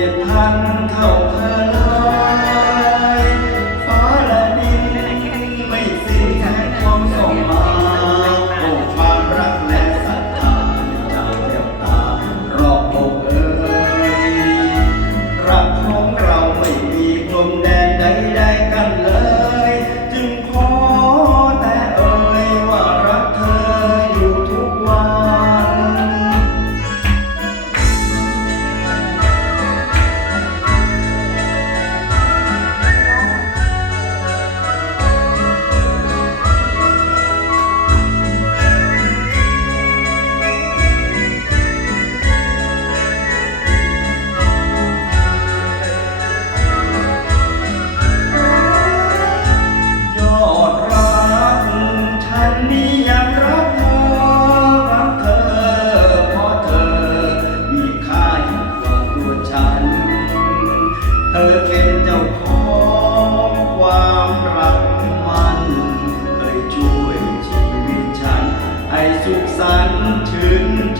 เจ็ดพันเท่าเธอ in